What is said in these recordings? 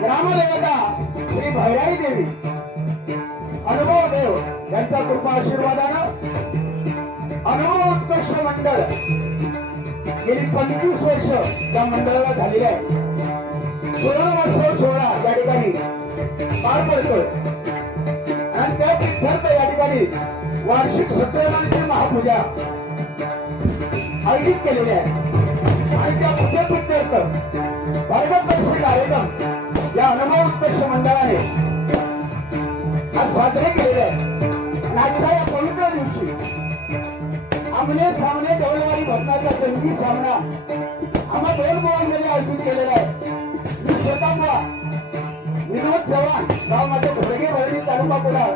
ग्रामदेवता श्री भैराई देवी अनुभव देव यांच्या कृपा आशीर्वादानं अनुभव उत्कर्ष मंडळ गेली 25 वर्ष त्या मंडळाला झालेली आहे. सुवर्णमहोत्सव सोहळा या ठिकाणी पार पडतोय आणि त्या प्रित्यर्थ या ठिकाणी वार्षिक सत्यनारायणाची महापूजा आयोजित केलेली आहे आणि त्या पूजे प्रित्यर्थ वर्गदर्शी कार्यक्रम या अनुभव उत्कर्ष मंडळाने आज साजरे केलेले आहे. आजच्या या पवित्र दिवशी आमने सामने डबलवारी भटनाचा जंगी सामना आम्हा 2 मुलांमध्ये आयोजित केलेला आहे. मी स्वतः विनोद चव्हाण गाव माझे घोडगे भरणी तालुका कुडाळ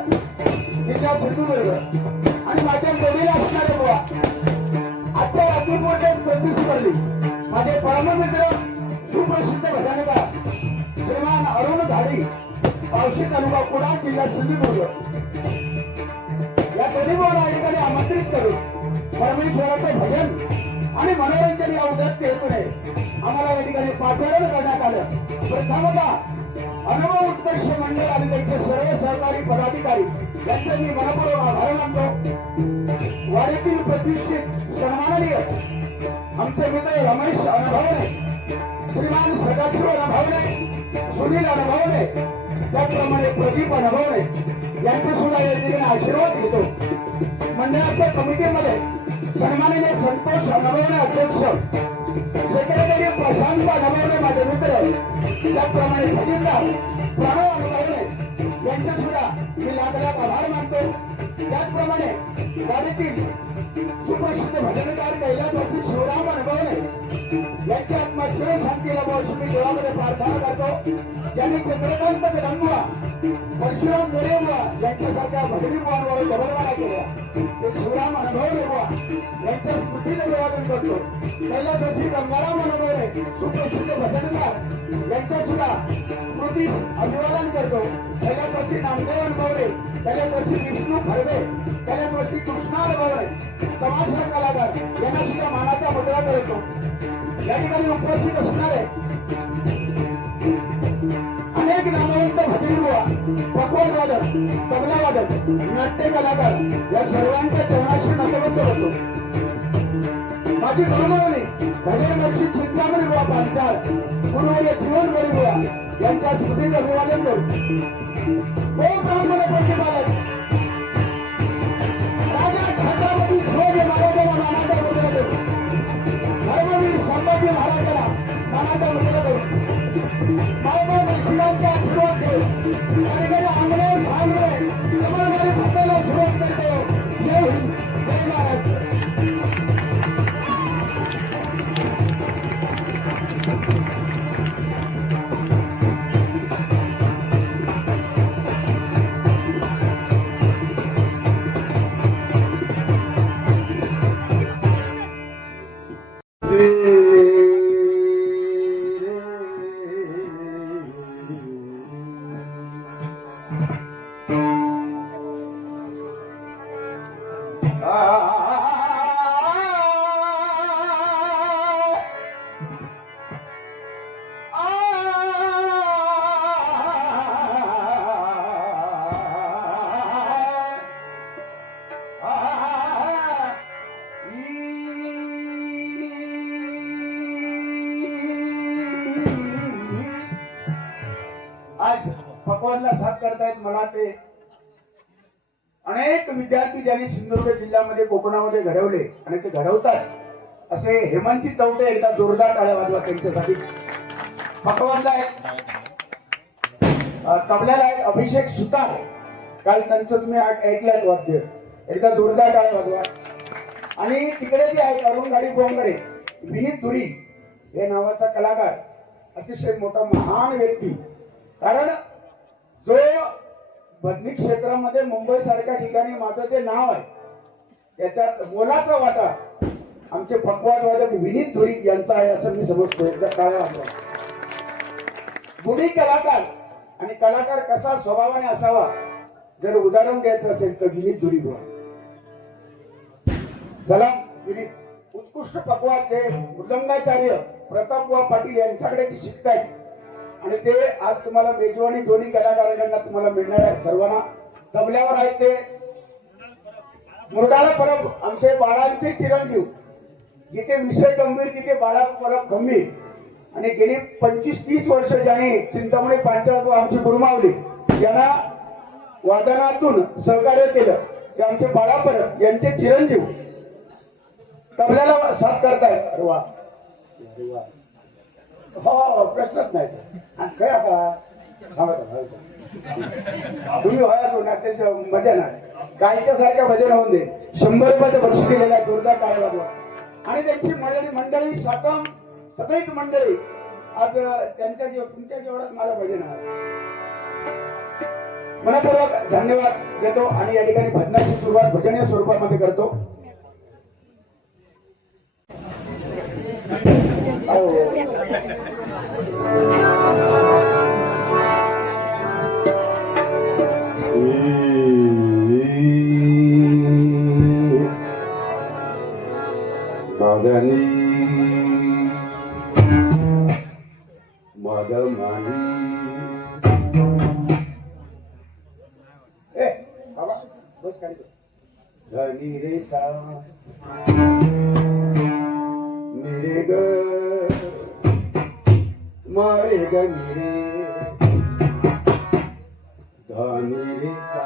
जिल्हा सिंधुदुर्ग आणि माझ्या जोडीला असणारे बुवा आजच्या रात्रीमध्ये प्रतिस्पर्धी माझे परममित्र सुप्रसिद्ध भजनकार श्रीमान अरुण धाडी पावशी तालुका कुडाळ जिल्हा सिंधुदुर्ग या गरीबाला या ठिकाणी आमंत्रित करून परमेश्वराचे भजन आणि मनोरंजन या उद्यात हेतूने आम्हाला या ठिकाणी पाचारण करण्यात आलं. प्रथमतः अनुभव उत्कर्ष मंडळ आणि त्यांचे सर्व सहकारी पदाधिकारी यांचे मी मनपूर्वक आभार मानतो. वारीतील प्रतिष्ठित सन्माननीय आमचे मित्र रमेश अनुभवने, श्रीमान सदाशिव अनुभवने, सुनील अनुभवने, त्याचप्रमाणे प्रदीप अनुभवने यांचे सुद्धा या ठिकाणी आशीर्वाद घेतो. मंडळाच्या कमिटीमध्ये सन्माननीय संतोष अनुभवने अध्यक्ष, सेक्रेटरी प्रशांत अनुभवने माझे मित्र, त्याचप्रमाणे खजिनदार प्रणव अनुभवने यांचे सुद्धा मी लाख आभार मानतो. त्याचप्रमाणे वारीतील सुप्रसिद्ध भजनकार कैलासवासी शिवराम अनुभवने यांच्या आत्मश्वर शांतीला अशी मी देवामध्ये प्रार्थना करतो. ज्यांनी चंद्रकांत रंगवा, परशुराम गोरेबुवा यांच्यासारख्या भजनी बुवांवर जबरवाना केल्या ते शिवराम अनुभवने बुवा यांच्या स्मृतीने अभिवादन करतो. कैलासवासी गंगाराम अनुभवने सुप्रसिद्ध भजनकार यांच्या सुद्धा स्मृतीस अभिवादन करतो. कैलासवासी नामदेव अनुभवने, कैलासवासी विष्णू खरवे, कैलासवासी कृष्णा अनुभवने तमाशा कलाकार यांना सुद्धा मानाचा मुद्रा करतो. या ठिकाणी उपस्थित असणारे अनेक नामवंत भजनबुवा, पकवानवादक, तबलावादक, नाट्य कलाकार या सर्वांच्या चरणाशी नतमस्तक होतो. माझी गुरुमावली भजन मर्षी चिंतामणी बुवा पांचाळ, गुरुवर्य जीवन बुवा यांच्या स्मृतीचं अभिवादन करू. प्रतिपादक राजा छत्रपती शिवाजी महाराजांना मानाचा मुद्रा देऊ. धर्मवीर संभाजी महाराजांना मानाचा मुद्रा देऊ. मायबाप शिवांचा आशीर्वाद देऊ. आणि आंगणे सांगणे समाजाने फक्त पकवानला साथ करतायत. मला ते अनेक विद्यार्थी ज्यांनी सिंधुदुर्ग जिल्ह्यामध्ये कोकणामध्ये घडवले आणि ते घडवतात असे हेमंतजी चौटे एकदा जोरदार टाळ्या वाजवा त्यांच्यासाठी. पकवानला आहेत, तबल्याला आहेत अभिषेक सुतार, काल त्यांचं तुम्ही ऐकल्यात वाद्य, एकदा जोरदार टाळ्या वाजवा. आणि तिकडे जे आहेत अरुण गाडी बोंगडे, विनीत धुरी हे नावाचा कलाकार, अतिशय मोठा महान व्यक्ती. कारण जो बदनी क्षेत्रामध्ये मुंबई सारख्या ठिकाणी माझं जे नाव आहे त्याच्यात मोलाचा वाटा आमचे पकवान वादक विनीत धुरी यांचा आहे असं मी समजतो. एकदा टाळ्या वाजवा. गुणी कलाकार आणि कलाकार कसा स्वभावाने असावा जर उदाहरण द्यायचं असेल तर विनीत धुरी बुवा. चला विनीत, उत्कृष्ट पकवान ते मृदंगाचार्य प्रतापबुवा पाटील यांच्याकडे ती शिकतायत आणि ते आज तुम्हाला मेजवानी दोन्ही कलाकारांना तुम्हाला मिळणार आहे. सर्वांना तबल्यावर आहेत ते मृडाला परब, आमचे बाळांचे चिरंजीव, जिथे विषय गंभीर तिथे बाळा परब गंभीर. आणि गेली 25-30 वर्ष ज्यांनी चिंतामणी पांचाळ आमची गुरुमावली यांना वादनातून सहकार्य केलं ते आमचे बाळा परब यांचे चिरंजीव तबल्याला साथ करतायत. अरे वा, हो प्रश्नच नाही. आणि काय आता तुम्ही व्हाया सोडणार ते मजा नाही, गायच्या सारख्या भजन होऊन दे. 100 रुपयाचं बक्षीस दिलेलं आहे, जोरदार टाळ्या वाजवा. आणि त्यांची मंडळी सातम सगळीच मंडळी आज त्यांच्या तुमच्या जेवढाच मला भजन आहे. मनपूर्वक धन्यवाद देतो आणि या ठिकाणी भजनाची सुरुवात भजनीय स्वरूपामध्ये करतो. धनी रे सा मेरे ग मारे ग मेरे धनी रे सा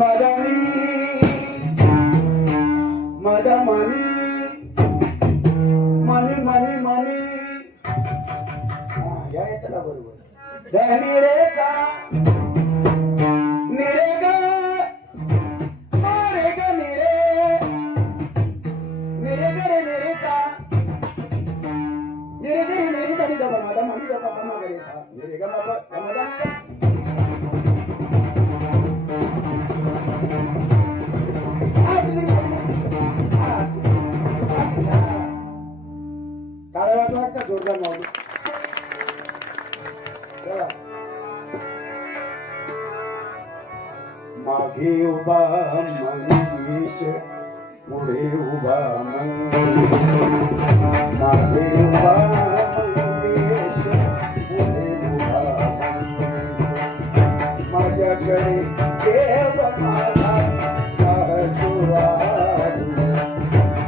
मदनी मदमनी मनी मनी मनी या येतला बरोबर. धनी रे सा मेरे ग मारे ग मेरे मेरे ग रे मेरे सा मेरे ग रे मेरे सा नी ग मदा मनी ग पा मा रे सा मेरे ग मा मदा टाळ्या वाजवा जोरदार माऊली. मागे उभा मंगेश पुढे उभा मंगेश, मागे उभा मंगेश पुढे उभा मंगेश, माझ्याकडे देव माझा महसुवारी,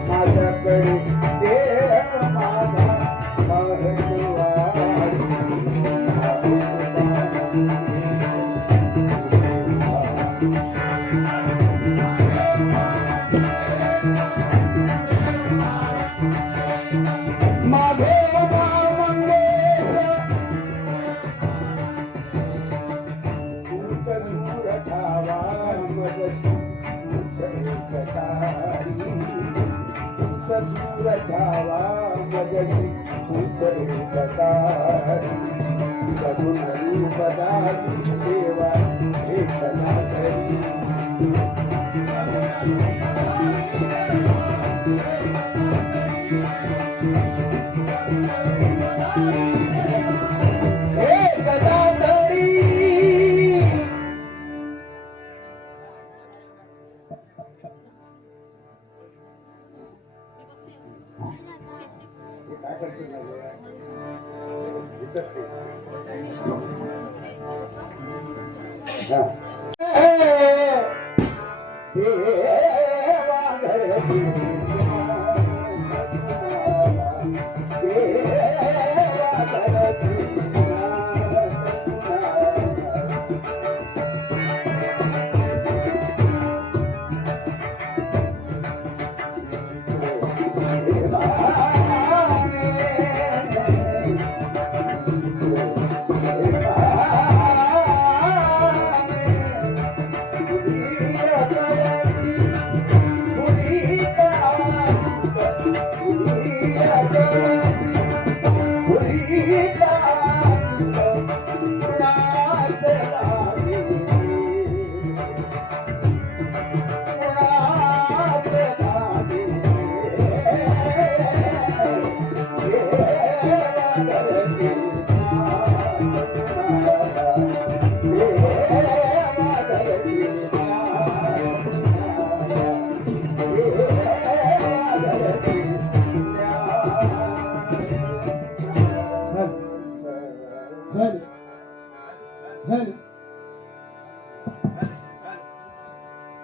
माझ्याकडे देव माझा महसुवारी.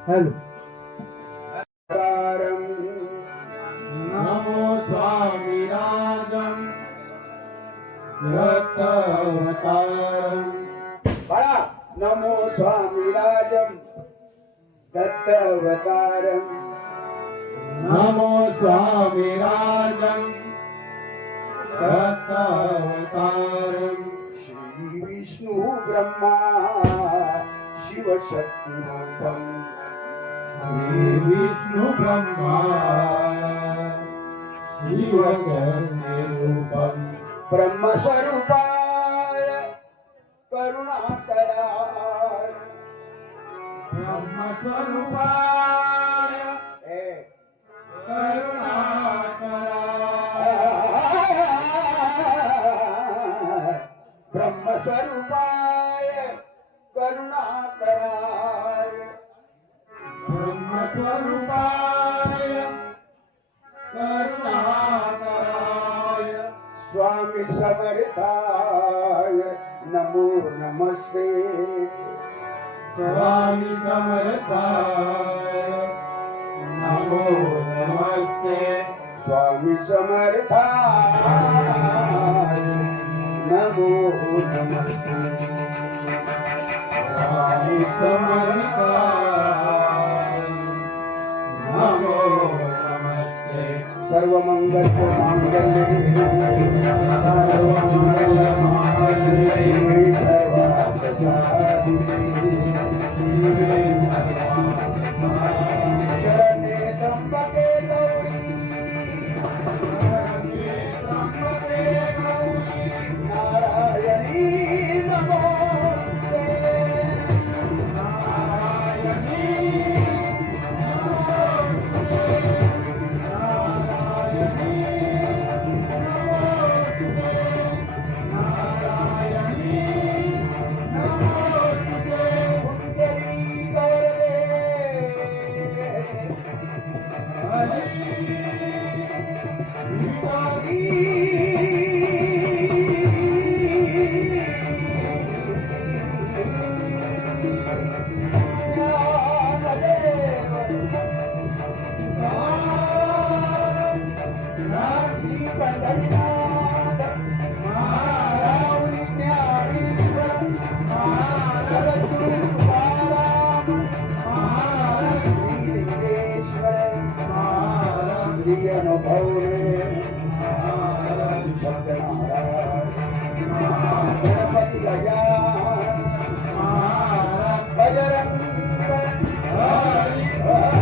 हॅलो. नमो स्वामिराजं दत्तावतारं. बाळा नमो स्वामीराजम दत्तावतारम. नमो स्वामिराजं दत्तावतारं. श्री विष्णू ब्रह्मा शिवशक्तिरूपम. श्री विष्णु ब्रह्मा शिवशक्तिरूपं. ब्रह्मस्वरूपाय करुणाकराय. ब्रह्मस्वरूपाय करुणाकराय. ब्रह्मस्वरूपाय करुणाकराय. ब्रह्मस्वरूपाय करुणाकराय. स्वामी समर्थाय नमो नमस्ते. स्वामी समर्थाय नमो नमस्ते. स्वामी समर्थाय नमो नमस्ते. स्वामी समर्थाय नमो नमस्ते. सर्वमंगल मांगल्ये सर्वमंगलमांगल्ये शिवे शरणे त्र्यंबके गौरी नारायणी नमोस्तुते. कुंडली गणपती गजानन बजरंग हरी हरी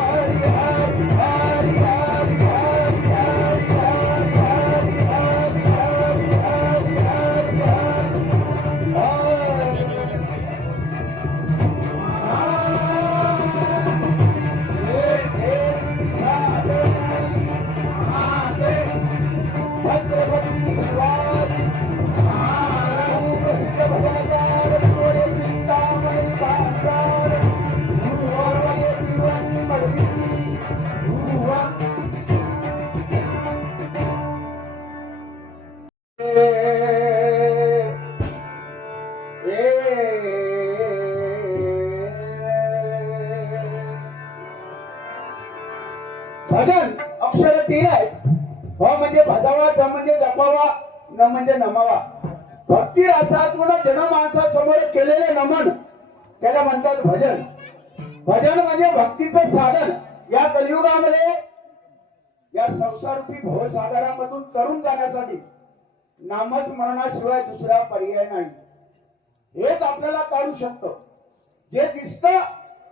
हरी हरी हरी हरी भजन अक्षर 3 आहे. भ म्हणजे भजावा, ज म्हणजे जपावा, न म्हणजे नमावा. भक्ती रसातून जनमानसासमोर केलेले नमन त्याला म्हणतात भजन. भजन म्हणजे भक्तीचं साधन. या कलियुगामध्ये या संसारूपी भवसागरामधून तरुण जाण्यासाठी नामस्मरणाशिवाय दुसरा पर्याय नाही. हेच आपल्याला काढू शकतो. जे दिसतं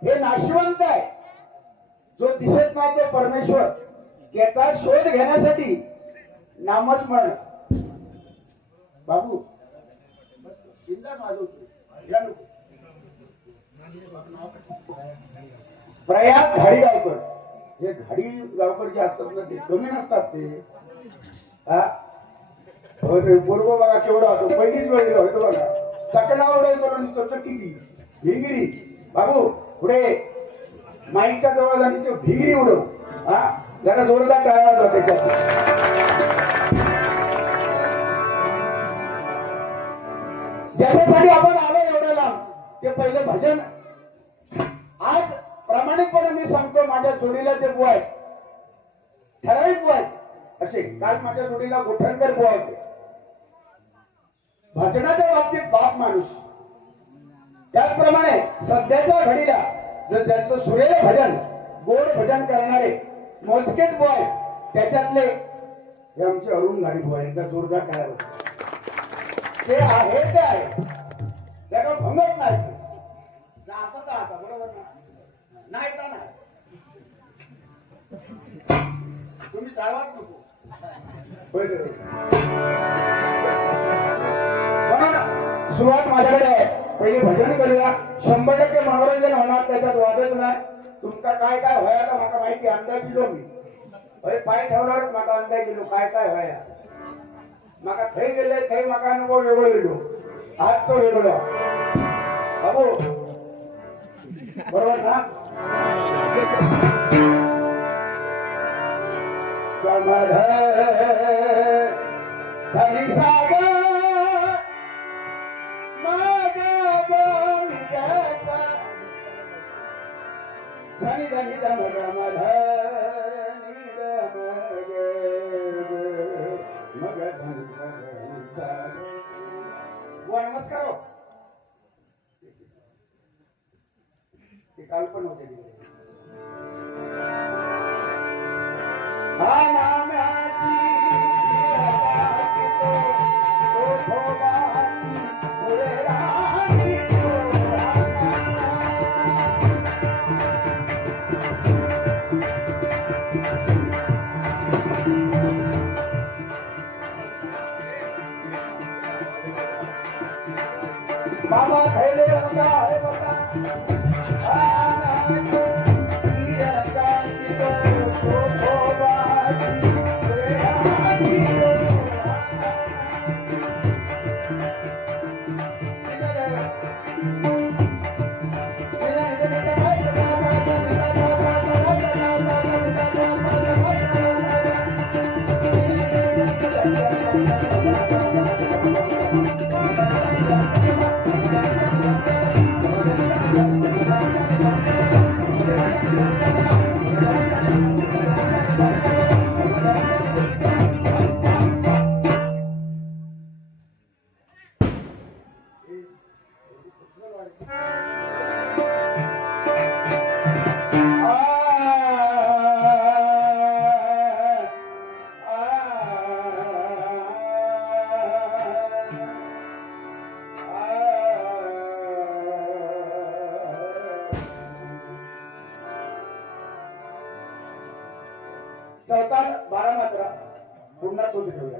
हे नाशिवंत आहे, जो दिसत नाही ते परमेश्वर. याचा शोध घेण्यासाठी नामस्मरण. बाबू प्रयाग घाडी गावकर, जे घाडी गावकर जे असतात ना ते कमी नसतात ते. पूर्व बघा केवढा होतो, पहिलीच वेळ होतो बघा. चकणावर नुसतं चक्की भिगिरी. बाबू पुढे माईकच्या जवळ जाणे तो भिगिरी उडव. जरा जोरदार टाळा त्याच्यात. ज्याच्यासाठी आपण आलो एवढ्या लांब ते पहिले भजन प्रामाणिकपणे मी सांगतो, माझ्या जोडीला जे बुवा आहेत, ठराविक बुवा आहेत असे. काल माझ्या जोडीला गोठणकर बुवा होते. भजनाच्या बाबतीत बाप माणूस. त्याचप्रमाणे सध्याच्या घडीला जर ज्यांचं सुरेल भजन, गोड भजन करणारे मोजकेच बुवा आहेत, त्याच्यातले हे आमचे अरुण गाडी बुवा, एकदा जोरदार करायला ते आहे ते आहे, त्याला भंगत नाही. असं तर असं बरोबर नाही का नाही, तुम्ही चालवाच नको. म्हणून सुरुवात माझ्याकडे आहे. पहिले भजन करूया, 100% मनोरंजन होणार, त्याच्यात वादच नाही. तुमका काय काय व्हायला मला माहिती, अंदाज दिलो मी. पाय ठेवणारच माका अंदाज दिलो काय काय व्हाया. माका थंय गेले थंय माका अनुभव वेगळं गेलो, आज तो वेगळं. बाबू बरोबर ना? धनी सागर धनी धनी धम गम धनी मग नमस्कार हो. ते काल पण होते. बाबा खैले बता है बता चौथा 12 मात्रा पुन्हा तो ठेवूया.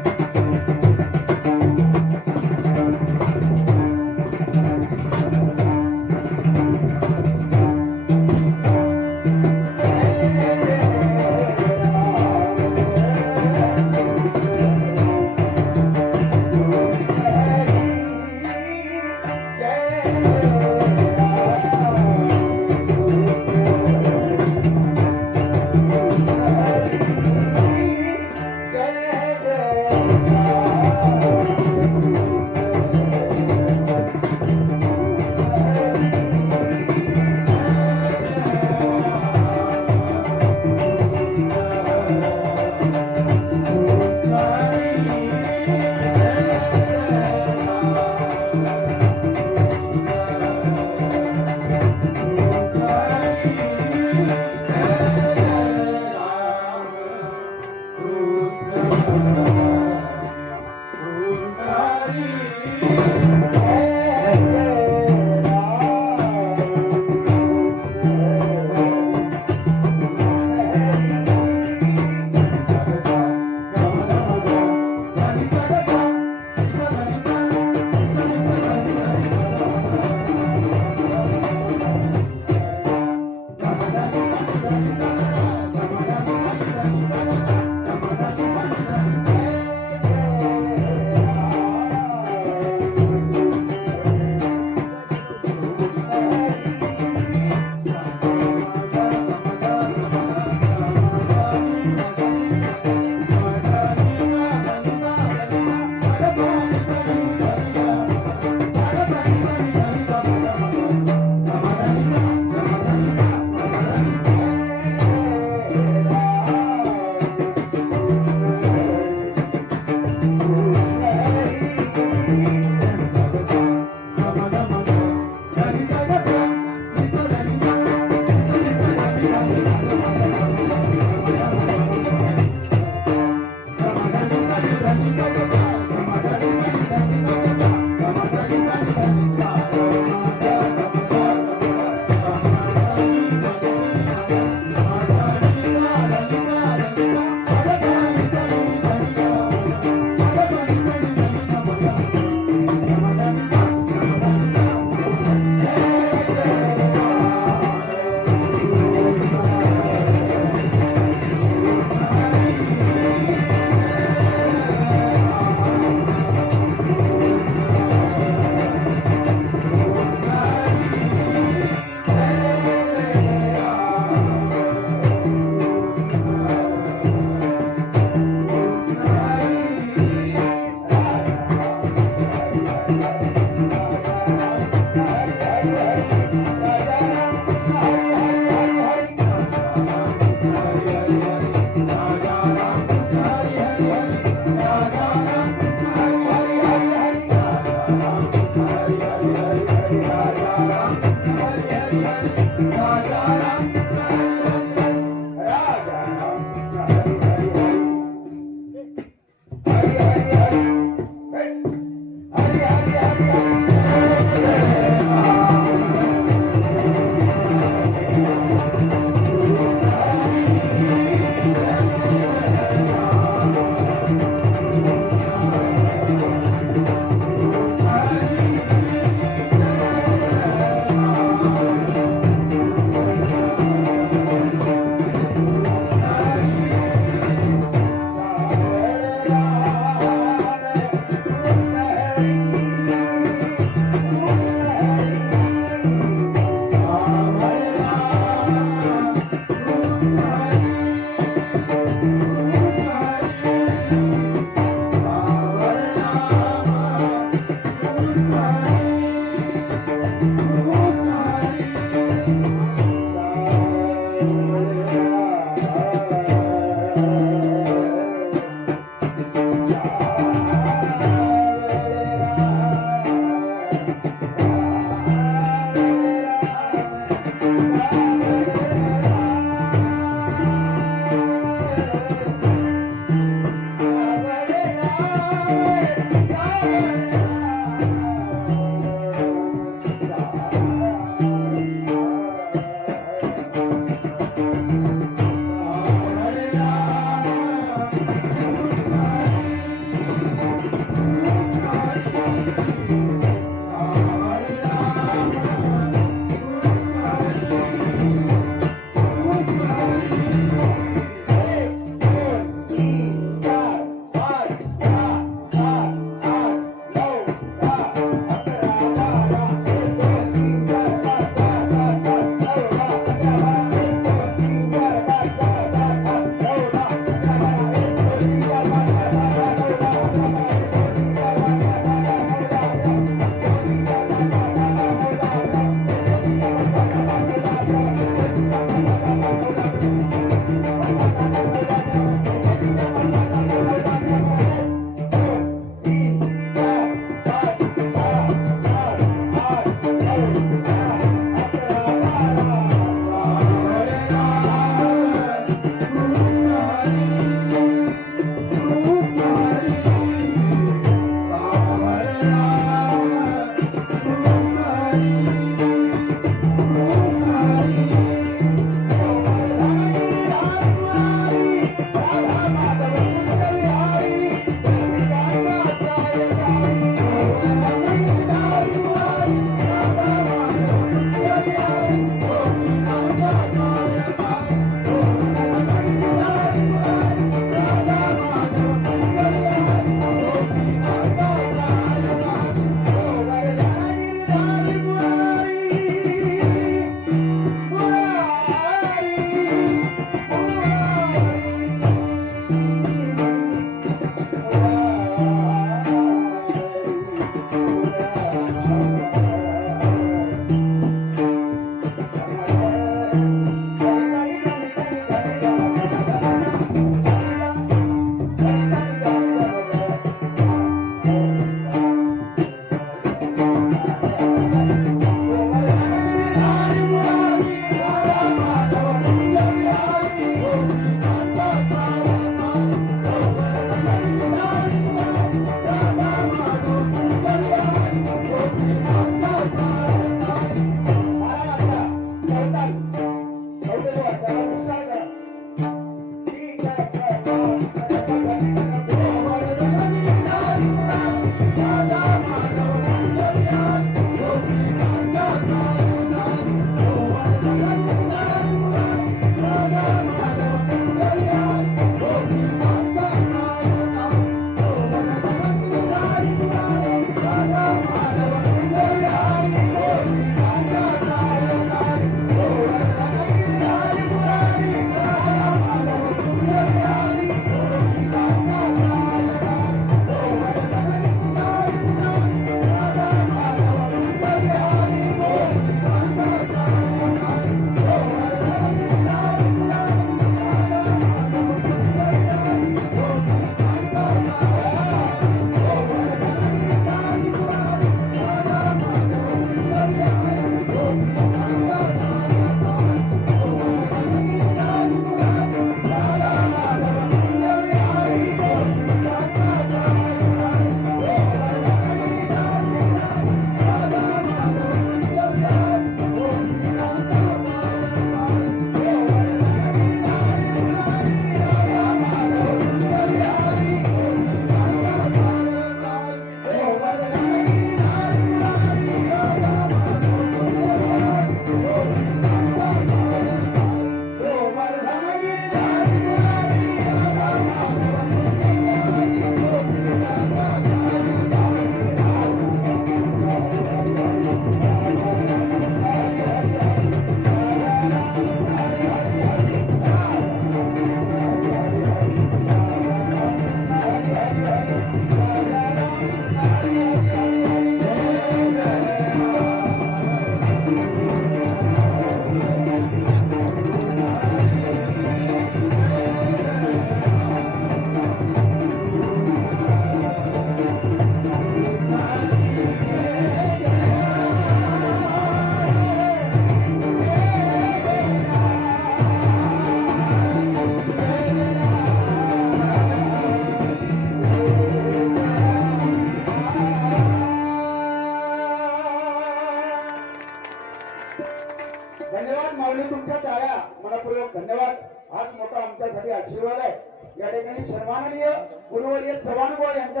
माझ्यासाठी आशीर्वाद आहे. या ठिकाणी सन्माननीय गुरुवर्य चव्हाणबुवा यांचा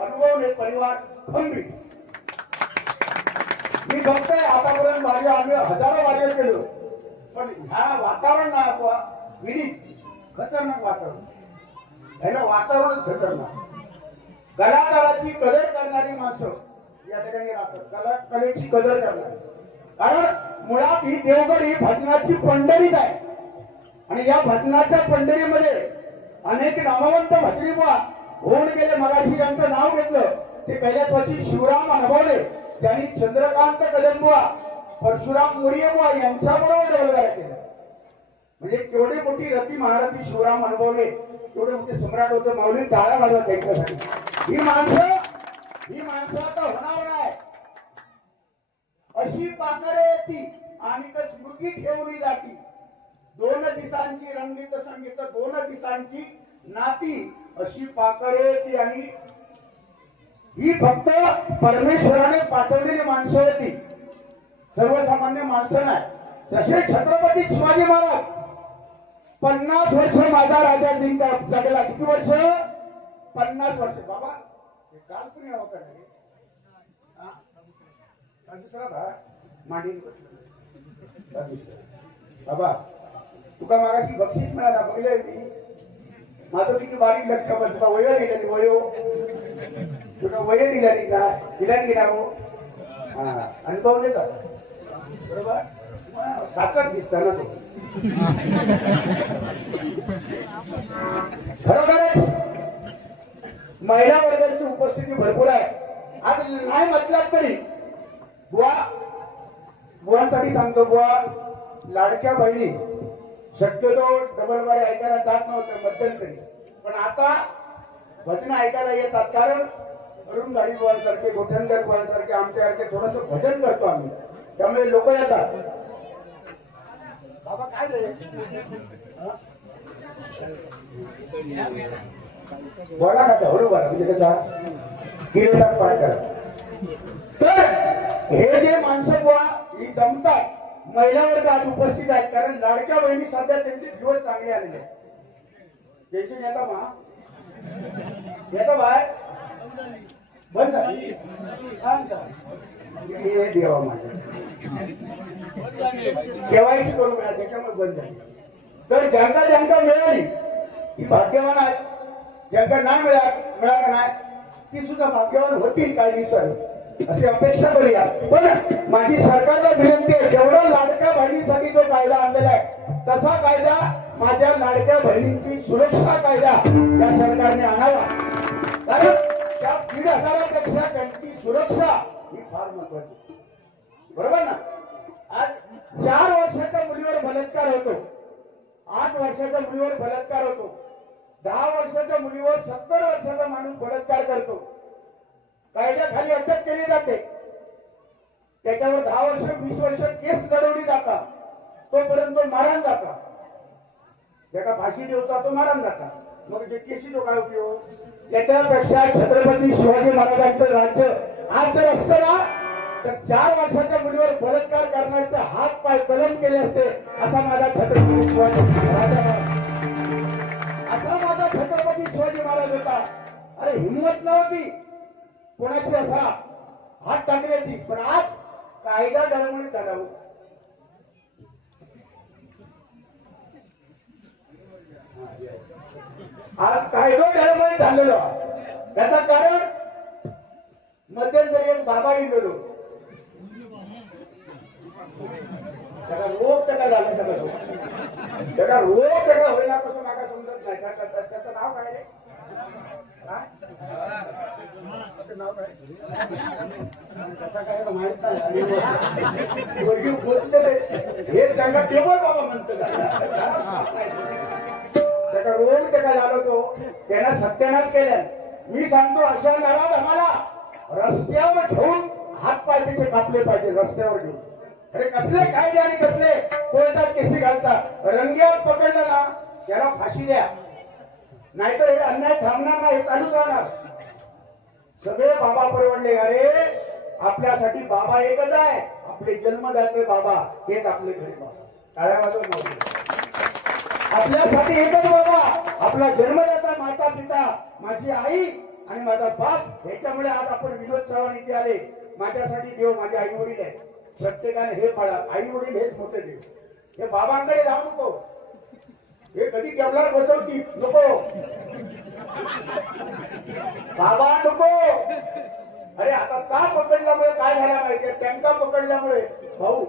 अनुभवले परिवार खंबीर. मी बघतोय आतापर्यंत माझे आम्ही हजारो वाजे केलो, पण ह्या वातावरण ना आपवा विनीत खतरनाक वातावरण. ह्याला वातावरणच खतरनाक. कलाकाराची कदर करणारी माणसं या ठिकाणी राहतात. कलेची कदर करणारी. कारण मुळात ही देवगड ही भजनाची पंढरीच आहे आणि या भजनाच्या पंढरीमध्ये अनेक नामवंत भजनी बुवा होऊन गेले. मगाशी ज्यांचं नाव घेतलं ते कैलास वर्षी शिवराम अनुभवले, त्यांनी चंद्रकांत कदमबुवा, परशुराम मोरिये बुवा यांच्याबरोबर डबलगाड्या केल्या. म्हणजे केवढी मोठी रती महारथी शिवराम अनुभवले, केवढे मोठे सम्राट होते. माऊली टाळ्या वाजवा त्यांच्यासाठी. ही माणसं आता होणार नाही. अशी पाकरे येती आणि स्मृती ठेवली जाती. 2 दिवसांची रंगीत संगीत, 2 दिवसांची नाती, अशी पाकरे येती. आणि ही फक्त परमेश्वराने पाठवलेली माणसं होती, सर्वसामान्य माणसं नाही. तसे छत्रपती शिवाजी महाराज 50 वर्ष माझा राजा जिंका जगला. किती वर्ष? 50 वर्ष. बाबा हे काल पण होता दुसरा मांडी. बाबा तुका मागाशी बक्षीस मिळाला बघले मी. माझं किती बारीक लक्ष पडलं. तुका वय दिलं वयो, तुका वय दिल्यानी का दिल्यानी की ना हो. हा अनुभवले का बरोबर. साचत दिसत ना तो. खरोखरच महिला वर्गाची उपस्थिती भरपूर आहे. आज नाही म्हटलं तरी बुवांसाठी सांगतो. बुवा लाडक्या बहिणी शक्यतो डबल बारी ऐकायला जात नव्हतं मध्यंतरी, पण आता भजन ऐकायला येतात. कारण अरुण गाडी बुवांसारखे, गोठणकर बुवांसारखे आमच्यासारखे थोडस भजन करतो आम्ही, त्यामुळे लोक येतात. बाबा काय रे बोला का हळू बोला, म्हणजे कसा किलोचा पाठ करा. तर हे जे माणसं बुवा ही जमतात, महिला वर्ग आज उपस्थित आहेत. कारण लाडक्या बहिणी सध्या त्यांचे दिवस चांगले आलेले आहेत. टेन्शन येतं मा येतं बाय बंद झाली देवा माझ्या केवायसी करून मिळाल त्याच्यामुळे बंद झाली. तर ज्यांका मिळाली ही भाग्यवान आहेत. ज्यांका नाही मिळालं नाही ती सुद्धा भाग्यवान होतील काही दिवसांनी, अशी अपेक्षा करूया. पण माझी सरकारला विनंती आहे, जेवढा लाडक्या बहिणीसाठी जो कायदा आणलेला आहे तसा कायदा माझ्या लाडक्या बहिणींची सुरक्षा कायदा या सरकारने आणावा. कारण त्या 1,500पेक्षा त्यांची सुरक्षा ही फार महत्वाची. बरोबर ना. आज 4 वर्षाच्या मुलीवर बलात्कार होतो, 8 वर्षाच्या मुलीवर बलात्कार होतो, 10 वर्षाच्या मुलीवर 70 वर्षाचा माणूस बलात्कार करतो. कायद्याखाली अटक केली जाते, त्याच्यावर 10 वर्ष 20 वर्ष केस लढवली जातात, तोपर्यंत मारण जातात. ज्याला फाशी देवता तो मारण जातात. मग जे केसी तो काय उपयोग. त्याच्यापेक्षा छत्रपती शिवाजी महाराजांचं राज्य आज जर असतं ना तर 4 वर्षाच्या मुलीवर बलात्कार करण्याचे हात पाय कलम केले असते. असा माझा छत्रपती शिवाजी महाराज होता. अरे हिंमत नव्हती कोणाची असा हात टाकण्याची. पण आज कायदा डळमळीत झाला. आज कायदा डळमळीत झालेलो. त्याचं कारण मध्यंतरी एक बाबा गेलेलो, त्याला रोग त्याला झाला. त्याला रोग त्याला होईना कसं मागा समजत नाही. त्याचं नाव काय रे? नाव काय कसा काय माहित नाही. हे त्यांना टेबल बाबा म्हणतो. त्याचा रोग त्याला झाला तो, त्यांना सत्यानाश केल्या. मी सांगतो अशा नाराज आम्हाला रस्त्यावर ठेवून हात पाय त्याचे कापले पाहिजे. रस्त्यावर घेऊन अरे कसले कायदे आणि कसले कोर्टात केसी घालतात. रंगेवर पकडलं ना त्याला फाशी द्या, नाहीतर हे अन्याय थांबणार नाही, हे चालूच राहणार. सगळे बाबा परवडले. अरे आपल्यासाठी बाबा एकच आहे, आपले जन्मदाते बाबा हेच आपले खरे बाबा. टाळ्या वाजवून आपल्यासाठी एकच बाबा, आपला जन्मदाता माता पिता, माझी आई आणि माझा बाप, ह्याच्यामुळे आज आपण विनोद चव्हाण इथे आले. माझ्यासाठी देव माझे आई वडील आहे. प्रत्येकाने हे पाळा, आई वडील हेच मोठे देव. हे बाबांकडे जाऊ नको, हे कधी केवढ्यावर बसवती नको, बाबा नको. अरे आता का पकडल्यामुळे काय झालं माहितीये, त्यांना पकडल्यामुळे भाऊ,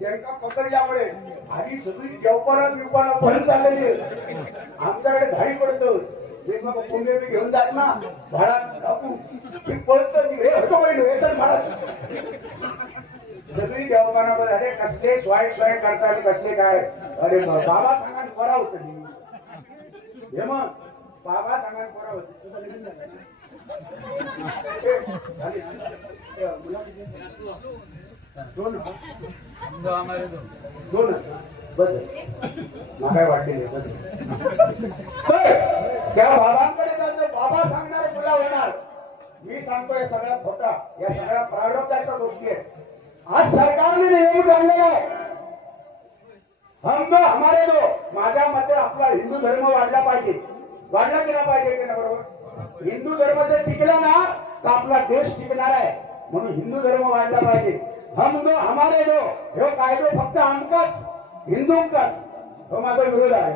त्यांना पकडल्यामुळे आधी सगळी देवपाना बिवपाना बंद झालेली आहे. आमच्याकडे घाई पडतो, ते मग पुणे घेऊन जात ना भाडात टाकू, ते पळतं तिकडे होतो बैल हे चल महाराज. सगळी देवपानामध्ये अरे कसले स्वाईट स्वाईट करतात, कसले काय. अरे बाबा सांगा बरा होत हे मग बाबा सांगा बरा होत तुझं लगीन झालं ना? दोन बस काय वाटले त्या बाबांकडे जायचं, बाबा सांगणार मुला होणार. मी सांगतोय सगळ्या खोटा, या सगळ्या प्रारब्धाच्या गोष्टी आहेत. आज सरकारने नियम काढलेला आहे, हम दो हमारे दो. माझ्या मते आपला हिंदू धर्म वाढला पाहिजे, वाढला गेला पाहिजे की नाही बरोबर. हिंदू धर्म जर टिकला ना तर आपला देश टिकणार आहे. म्हणून हिंदू धर्म वाढला पाहिजे. हम दो हमारे दो हे कायदो फक्त आमकाच हिंदूंकाच, हो माझा विरोध आहे.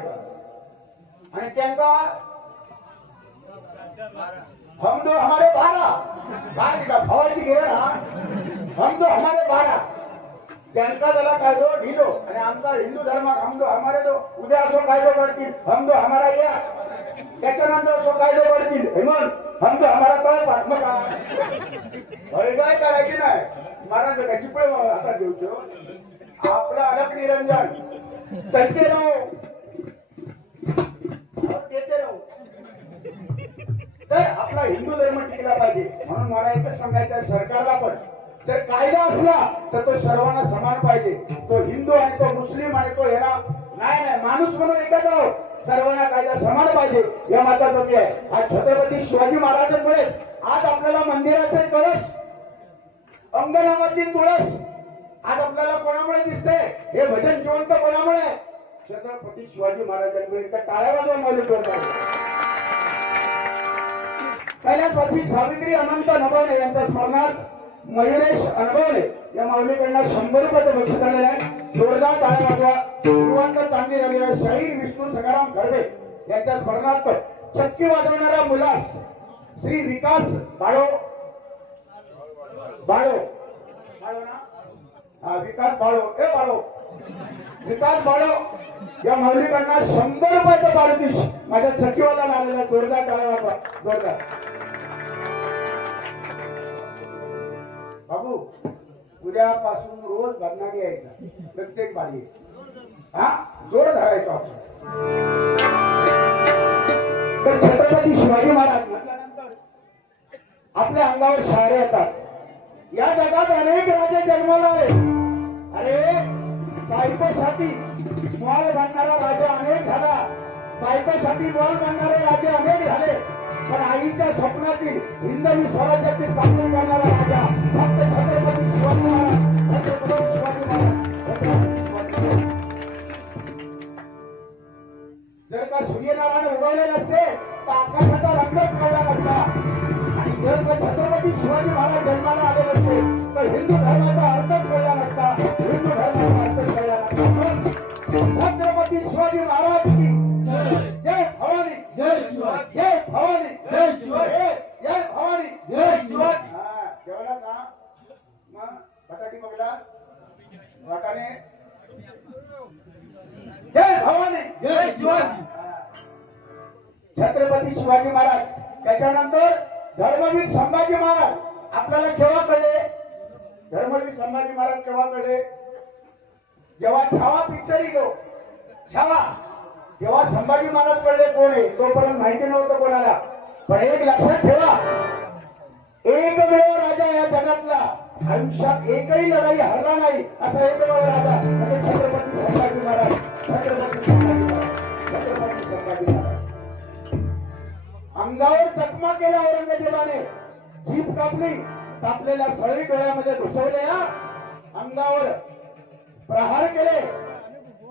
आणि त्यांना हम दो हमारे 12 काय का भावाची गिरण हा, हम दो हमारे 12 त्यांचा झाला कायदो ढिलो. आणि आमचा हिंदू धर्मात हम दो हमारे दो. उद्या असो कायदो करतील हम दो हमारा या, त्याच्यानंतर असो कायदे पडतील हेमंत हम तो हमारा कळ पाठमक काय करायची नाही. महाराज कशी पण आता देऊ आपला अलग निरंजन चलते राहो देते राहो. तर आपला हिंदू धर्म टिकला पाहिजे. म्हणून मला एकच सांगायचं आहे सरकारला पण, जर कायदा असला तर तो सर्वांना समान पाहिजे. तो हिंदू आणि तो मुस्लिम आणि तो ह्याला नाही, माणूस म्हणून एकच आहोत. सर्वांना कायदा समान पाहिजे या मताचा मी आहे. आज छत्रपती शिवाजी महाराजांमुळे आज आपल्याला मंदिराचे कळस, अंगणामधली तुळस आज आपल्याला कोणामुळे दिसते, हे भजन जिवंत कोणामुळे, छत्रपती शिवाजी महाराजांमुळे. एकदा टाळ्या वाजवा माऊली करतात. कैलासवासी सावित्री अनंत नभवणे यांच्या स्मरणार्थ मयुरेश अनभवणे या माऊलीकडनं 100 रुपयाचे बक्षीस आलेले आहे. जोरदार टाळ्या वाजवा. सुरुवात चांगली झाली आहे. शाहीर विष्णू सखाराम खरबे यांच्या स्मरणार्थ चक्की वाजवणारा मुलास श्री विकास बाळो बाळो बाळो ना हा विकास बाळो ए बाळो विकास बाळो या माऊलीकडनं 100 रुपयाचं पारितोष माझ्या चक्कीवाला आलेला. जोरदार टाळ्या वाजवा. जोरदार. बाबू उद्यापासून रोज भरणारी यायचा प्रत्येक बारी हा जोर धरायचो आपण. तर छत्रपती शिवाजी महाराज म्हटल्यानंतर आपल्या अंगावर शहारे येतात. या जगात अनेक राजे जन्माला आले. अरे बायकोसाठी मॉल बांधणारा राजा अनेक झाला, बायकोसाठी मॉल बांधणारे राजे अनेक झाले, पण आईच्या स्वप्नातील हिंदवी स्वराज्याची स्थापना करणारा राजा फक्त छत्रपती शिवाजी महाराज. छत्रपती शिवाजी महाराज. जर का सूर्यनारायण उगवले नसते तर आकाशाचा रंगच कळला नसता. आणि जर का छत्रपती शिवाजी महाराज जन्माला आले नसते तर हिंदू धर्माचा अर्थच कळला नसता. हिंदू धर्माचा अर्थच कळला नसता. छत्रपती शिवाजी महाराज की जय भवानी, जय शिवाजी, जय भवानी, जय शिवाजी, जय भवानी, जय शिवाजी. हा जेवला ना मग बटाटी बघला वाटाणे जय भवानी, जय शिवाजी. छत्रपती शिवाजी महाराज. त्याच्यानंतर धर्मवीर संभाजी महाराज. आपल्याला केव्हा कळले धर्मवीर संभाजी महाराज केव्हा कळले? जेव्हा छावा पिक्चर येतो छावा, तेव्हा संभाजी महाराज कळले कोण आहे. तोपर्यंत माहिती नव्हतं कोणाला. पण एक लक्षात ठेवा, एकमेव राजा या जगातला आयुष्यात एकही लढाई हरला नाही असा एकमेव राजा म्हणजे छत्रपती संभाजी महाराज. छत्रपती संभाजी महाराज. छत्रपती संभाजी महाराज. अंगावर जखमा केल्या औरंगजेबाने, जीभ कापली, कापलेल्या सळी डोळ्यामध्ये घुसवल्या, अंगावर प्रहार केले,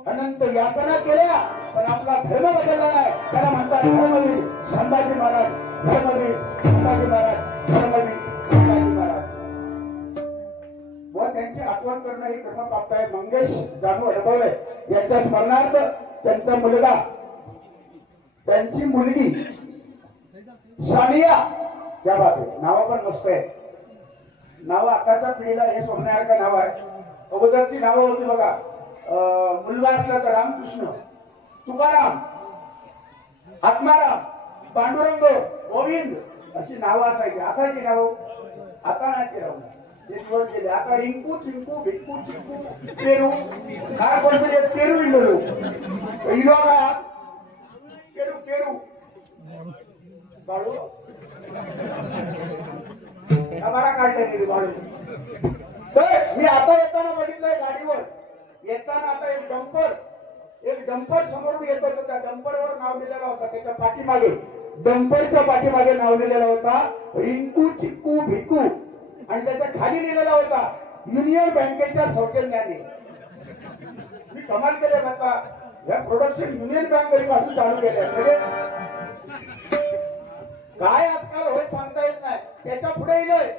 अनंत यातना केल्या, पण आपला धर्म बदलला नाही. त्याला म्हणतात धर्मवीर संभाजी महाराज, धर्मवीर संभाजी महाराज, धर्मवीर संभाजी महाराज. व त्यांची आठवण करणं हे क्रमप्राप्त आहे. मंगेश जानू अनुभवले यांच्या स्मरणार्थ त्यांचा मुलगा, त्यांची मुलगी सानिया, त्या बात आहे. नाव पण मस्त आहे. नाव आताच्या पिढीला हे सोडण्यासारखं नाव आहे. अगोदरची नावं होती बघा, मुलगा असला तर रामकृष्ण, तुकाराम, आत्माराम, पांडुरंग, गोविंद अशी नावं असायची नावं. आता नाही ते राहू ते दिवस गेले. आता रिंकू, चिंकू, भिक्कू, चिंकू, पेरू, काय कोणतरी पेरू इलो इलो का पेरू पेरू बाळू आम्हाला काढलं गेली बाळू. तर मी आता येताना बघितलंय गाडीवर येताना आता एक डंपर समोरून येत होता. त्या डंपरवर नाव लिहिलेला होता. त्याच्या पाठीमागे डंपरच्या पाठीमागे नाव लिहिलेला होता रिंकू, चिक्कू, भिक्कू आणि त्याच्या खाली लिहिलेला होता युनियन बँकेच्या सौजन्याने. मी कमाल केले आता या प्रोडक्शन युनियन बँक पासून चालू केले. म्हणजे काय आजकाल होय सांगता येत नाही. त्याच्या पुढे इलय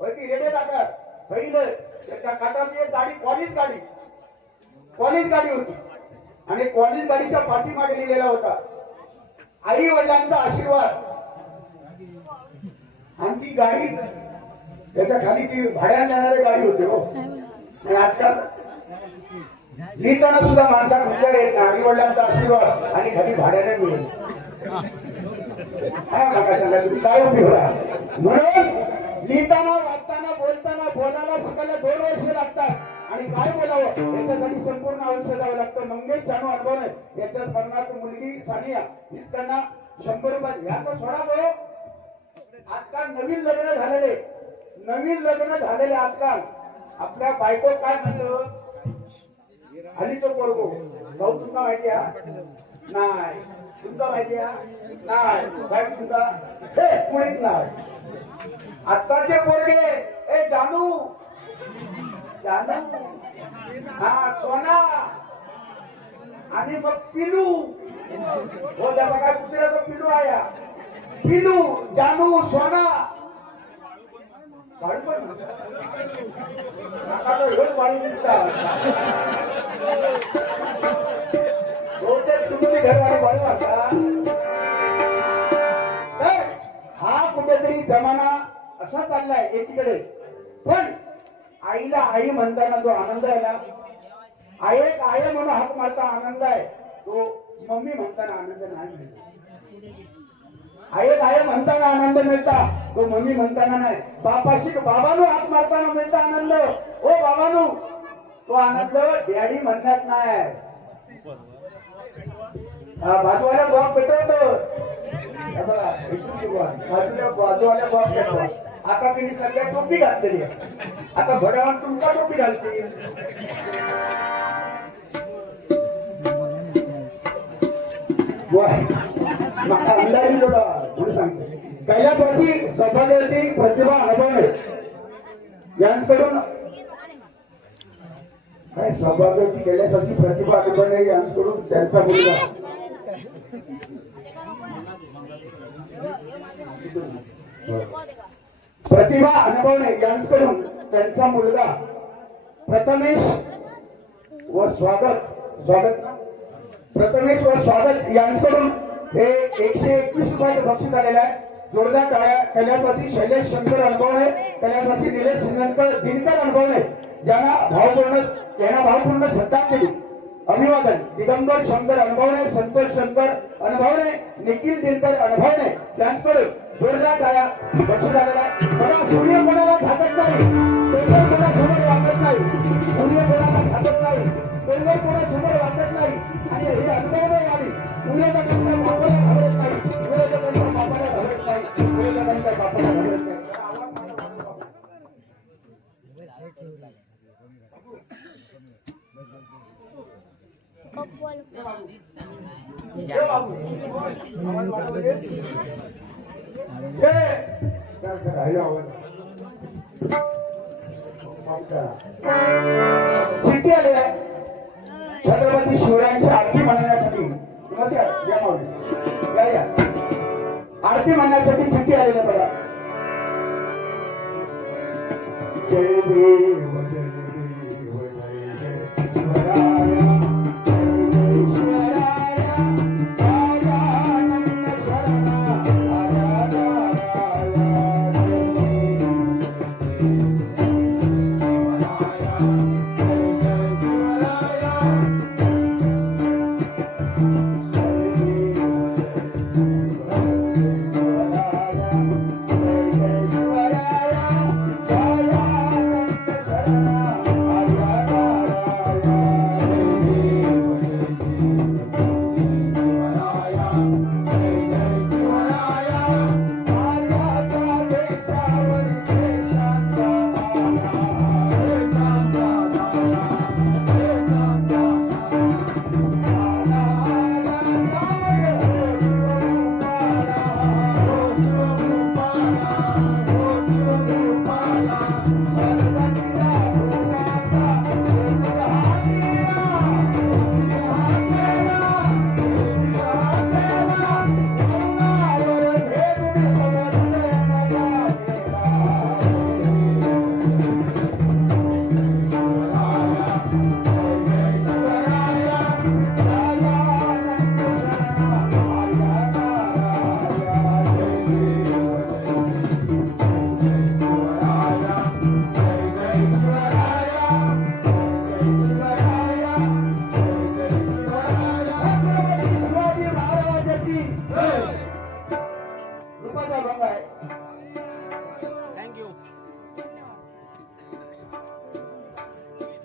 होय की रेडे टाकार पहिलं त्याच्या काटाची एक गाडी, कॉलेज गाडी होती आणि कॉलेज गाडीच्या पाठीमागे लिहिलेला होता आई वडिलांचा आशीर्वाद. आणि ती गाडी त्याच्या खाली ती भाड्याने जाणारी गाडी होती हो. आणि आजकाल लिहिताना सुद्धा माणसाला विचार येत नाही. आई वडिलांचा आशीर्वाद आणि खाली भाड्याने मिळेल. काय उपयोग म्हणून लिहिताना, वाचताना, बोलताना, बोलायला शिकायला 2 वर्ष लागतात आणि काय बोलावं याच्यासाठी संपूर्ण आयुष्य द्यावं लागतं. मंगेश जानू अनुभवने याच्या स्मरणार्थ मुलगी सानिया हीच त्यांना 100 रुपये ह्याचा सोडा बरो. आजकाल नवीन लग्न झालेले आजकाल आपल्या बायको काय म्हणतो हल्लीचं पोरगो भाऊ तुमका माहिती आहे नाही, तुमका माहिती आहे नाही, साहेब तुमका कुणीच नाही. आत्ताचे पोरगे ए जानू जानू हा सोना आणि मग पिलू हो त्याचा काय कुत्र्याचा पिलू आहे. पिलू, जानू, सोना बाळू पण नाकाचा हेच बाळू दिसतात. तुम्ही घरवाले बाळू असता. हा कुठेतरी जमाना असा चाललाय एकीकडे. पण आईला आई म्हणताना जो आनंद आहे ना, आय म्हणून हाक मारता आनंद आहे, तो मम्मी म्हणताना आनंद नाही. आय म्हणताना आनंद मिळता, तो मम्मी म्हणताना नाही. बाबानू हात मारताना मिळता आनंद. ओ बाबानू, तो आनंद डॅडी म्हणण्यात नाही. बाजूवाल्या बाप पेटवतो बाजूवाल्या बाप पेटवा. आता तिने सध्या टोपी घातलेली आहे. आता थोड्या वेळ तुमचा टोपी घालते. माका अंदाजी जोडा म्हणून सांगतो. कैलासवासी सौभाग्यवती प्रतिभा अनुभवणे यांच्याकडून काय सौभाग्यवती कैलासवासी प्रतिभा अनुभवणे यांच्याकडून त्यांचा मुलगा प्रतिभा अनुभवणे यांच्याकडून त्यांचा मुलगा प्रथमेश व स्वागत यांच्याकडून हे 121 रुपयाचं बक्षीस आलेलं आहे. जोरदार टाळ्या. कैलासवासी शैलेश शंकर अनुभवणे, कैलासवासी निलेश दिनकर अनुभवणे यांना भावपूर्ण श्रद्धांजली अभिवादन. दिगंबर शंकर अनुभवणे, संतोष शंकर अनुभवणे, निखिल दिनकर अनुभवणे त्यांच्याकडून जोरदार टाळ्या बक्षीस आलेला आहे. मला सूर्य कोणाला घातक नाही, तेंगर कोणासमोर वाटत नाही, सूर्य कोणाला घातक नाही, तेंगर कोणासमोर वाटत नाही. आणि हे अनुभवणे आली सूर्यकांच्या बापाला घाबरत नाही, सूर्यकांच्या बापाला घाबरत नाही, सूर्यकांच्या बापाला घाबरत नाही. चिठ्ठी आली आहे. छत्रपती शिवरायांची आरती म्हणण्यासाठी नमस्कार या माऊली या या आरती म्हणण्यासाठी चिठ्ठी आलेली बघा. जय देव जय देव जय जय शिवराया जय जय शिवराया राजानंद शरणा राजा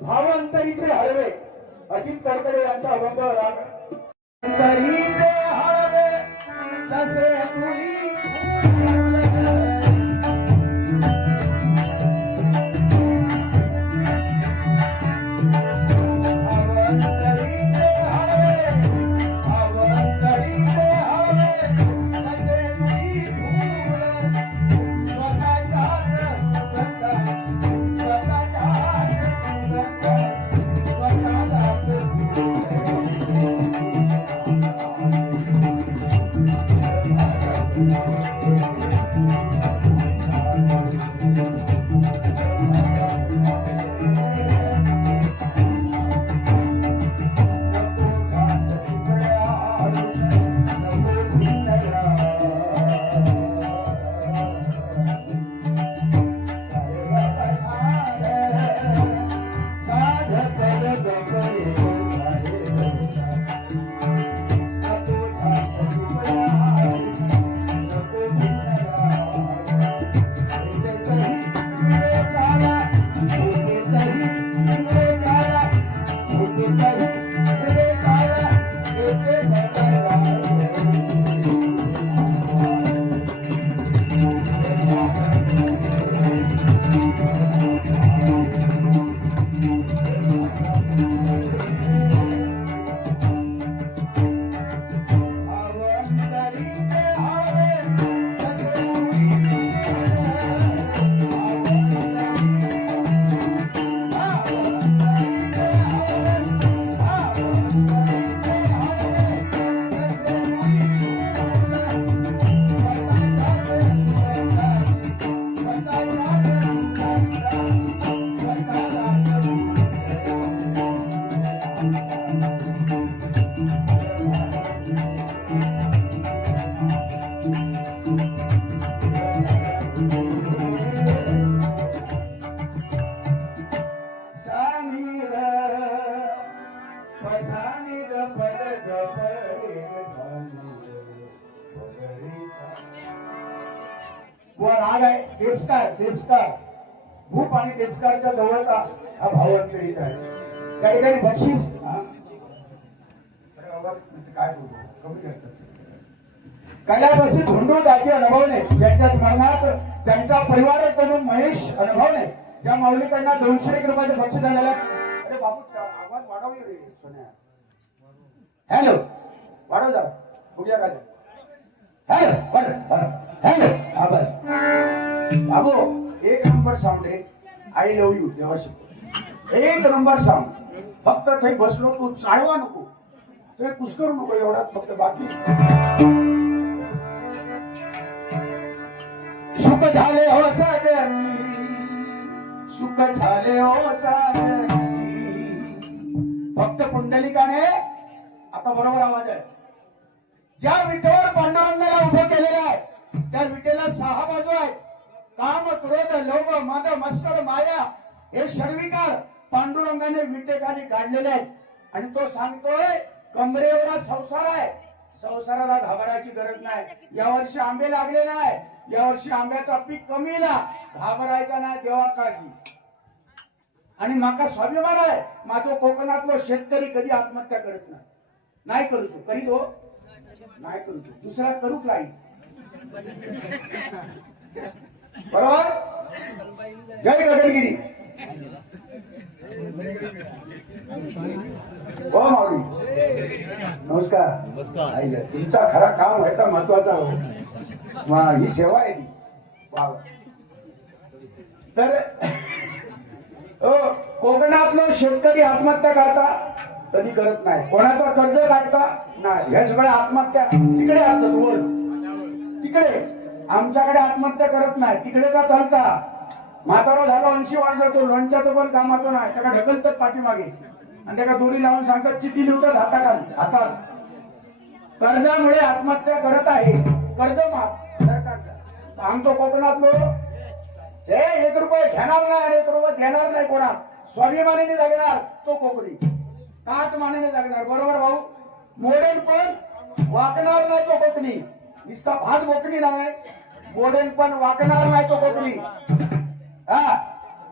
भावांतरीचे हळवे अजित कडकडे यांचा अभंग राग. अंतरीचे हळवे तसे तुई व राग आहे देशकार देशकार भूप आणि देशकारच्या जवळचा हा भावांतरीत आहे. त्या ठिकाणी बक्षीस काय बोलतो कमी करतात. कैलासवासी धोंडू दाजी अनुभवने यांच्या स्मरणात त्यांचा परिवाराकडून महेश अनुभवने या माऊलीकडनं 201 रुपयाचे बक्षीस झालेलं आहे. अरे बाबू आवाज वाढवली रे सोन्या. हॅलो वाढव जरा बघूया काय. हॅलो हॅलो हा बस बाबू 1 नंबर साऊंड आहे. आय लव्ह यू देवाशी 1 नंबर साऊंड. फक्त ते बसलो तू चाळवा नको ते कुछ करू नको एवढाच फक्त बाकी सुख झाले हो सागरी सुख झाले हो सागरी फक्त पुंडलिकाने आता बरोबर आवाज आहे ज्या विटेवर पांडुरंगाला उभं केलेलं आहे त्या विटेला 6 बाजू आहेत काम क्रोध लोभ मद मत्सर माया हे शर्विकार पांडुरंगाने विटेखाली काढलेले आहेत आणि तो सांगतोय कमरेवर संसार आहे संसाराला घाबरायची गरज नाही यावर्षी आंबे लागले नाही यावर्षी आंब्याचा पीक कमी ना घाबरायचा नाही देवा काळजी आणि माका स्वाभिमान आहे माझो कोकणातलो शेतकरी कधी आत्महत्या करत नाही करू तू करी दो नाही करू तू दुसरा करूच नाही बरोबर जय गगनगिरी हो माऊली नमस्कार आईला तुमचा खरा काम आहे तर महत्वाचा हो ही सेवा आहे ती वा तर कोकणातलो शेतकरी आत्महत्या करता कधी करत नाही कोणाचा कर्ज काढता नाही ह्या सगळ्या आत्महत्या तिकडे असतात वर तिकडे आमच्याकडे आत्महत्या करत नाही तिकडे का चालता म्हातारा झाला 80 वर्ष जातो लोणच्याचं पण कामाचं नाही त्याला ढकलतात पाठीमागे आणि त्याला दोरी लावून सांगतात चिठ्ठी लिहतात हातात कर्जामुळे आत्महत्या करत आहे कर्ज माफ सरकारचा आमचं कोकणातलो 1 रुपये घेणार नाही आणि 1 रुपये देणार नाही कोणा स्वाभिमानीने जगणार तो कोकणी काट मानेने जगणार बरोबर भाऊ मोडेल पण वाकणार नाही तो कोकणी इसका भात कोकणी नाही मोडेल पण वाकणार नाही तो कोकणी हा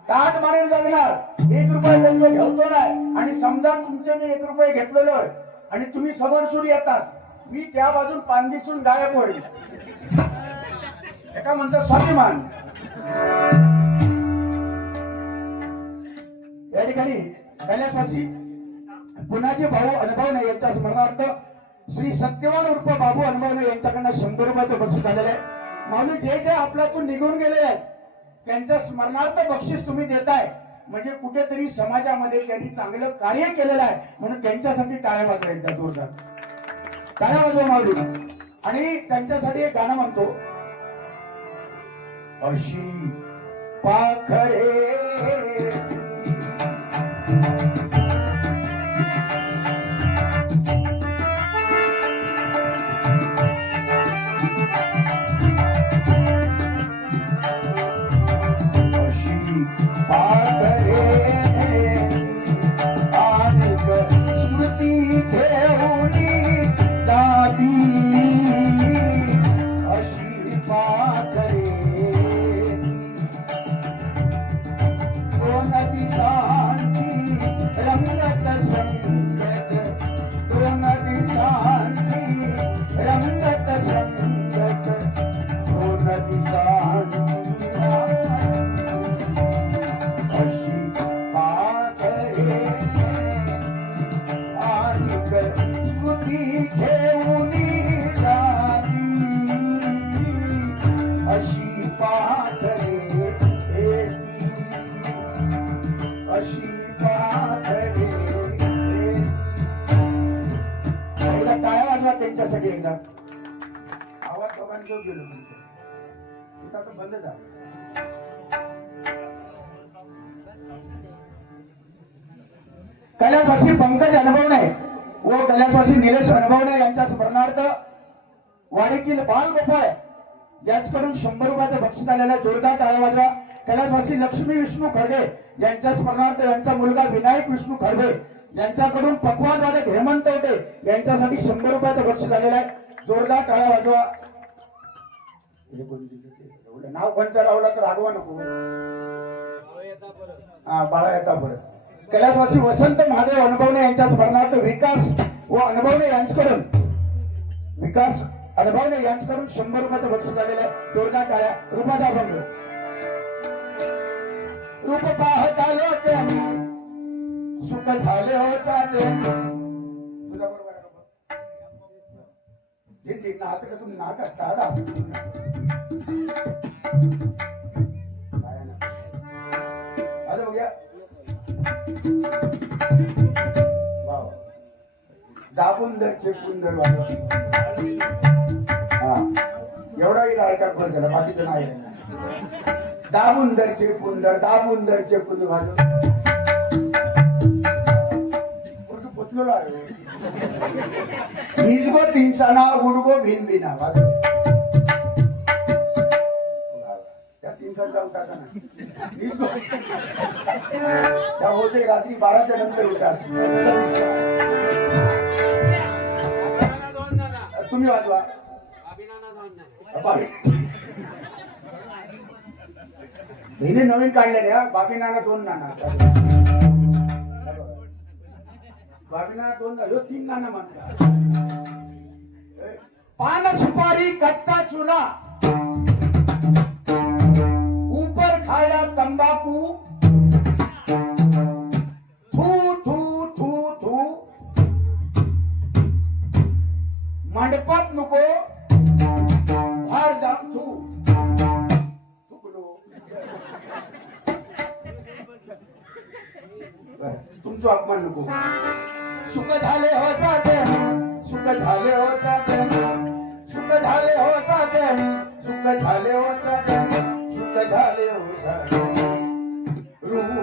काट मानेने जगणार 1 रुपये त्यांचं घेतो नाही आणि समजा तुमचे मी 1 रुपये घेतलेलो आहे आणि तुम्ही समोरसून येतात मी त्या बाजून पांदिसून गायब होईल एका म्हणतात स्वाभिमान या ठिकाणी कैलासवासी पुण्याचे भाऊ अनुभवने यांच्या स्मरणार्थ श्री सत्यवान उर्फ बाबू अनुभवने यांच्याकडनं 100 रुपयाचं बक्षीस आलेलं आहे माऊली जे जे आपल्यातून निघून गेलेले आहेत त्यांच्या स्मरणार्थ बक्षीस तुम्ही देताय म्हणजे कुठेतरी समाजामध्ये त्यांनी चांगलं कार्य केलेलं आहे म्हणून त्यांच्यासाठी टाळ्या वाजवायच्या जोरदार टाळ्या वाजवा माऊली आणि त्यांच्यासाठी एक गाणं म्हणतो अशी पाखरे त्यांच्यासाठी एकदा आवाज दोघांनी गेलो तुमचा तर बंद झाला कैलासवासी पंकज अनुभवणे व कैलासवासी निलेश अनुभवणे यांच्या स्मरणार्थ वाडीतील बालगोपाळ याचकडून 100 रुपयाचं बक्षीस आलेला जोरदार टाळ्या वाजवा कैलासवासी लक्ष्मी विष्णू खरडे यांच्या स्मरणार्थ यांचा मुलगा विनायक विष्णू खरडे यांच्याकडून पक्वादवादक हेमंत होते यांच्यासाठी 100 रुपयाचं बक्षीस आलेलं आहे जोरदार टाळ्या वाजवा नाव कोणचं लावला तर रागवा नको हा बाळा येता परत कैलासवासी वसंत महादेव अनुभवणे यांच्या स्मरणार्थ विकास व अनुभवणे यांच्याकडून विकास अनुभवणे यांच्याकडून 100 रुपयाचं बक्षीस आलेलं आहे जोरदार टाळ्या रूपादा भंग रूप पाहता लोक सुख झाले हो चाले तुझ्या बरोबर आहे नाच तुम्ही नाच टाळा अरे बघूया वाव. दाबून दर चेपून दर वाजव. हा एवढाही लायका खोल झाला बाकीचं नाही दाबून दर चेपून दर दाबून दर चेपून दर वाजव. कुठं पोचलेलो आहे निजगो तिनसाना गुडगो भिन भिना वाजव. त्या तीनसाला जाऊन टाका ना निजगो. त्या होते रात्री 12च्या नंतर उठार. तुम्ही वाजवा. हिने नवीन काढलेले हा बाबी नाना 2 नाना. बाबी नाना 2 झालो 3 नाना म्हणतात. पान सुपारी कच्चा चुना ऊपर खाया तंबाकू थू थू थू थू मंडपात नको बाहेर जाऊन थू तुमचं अपमान नको. सुख झाले होता सुख झाले होता सुख झाले होता सुख झाले होता सुख झाले होता रूप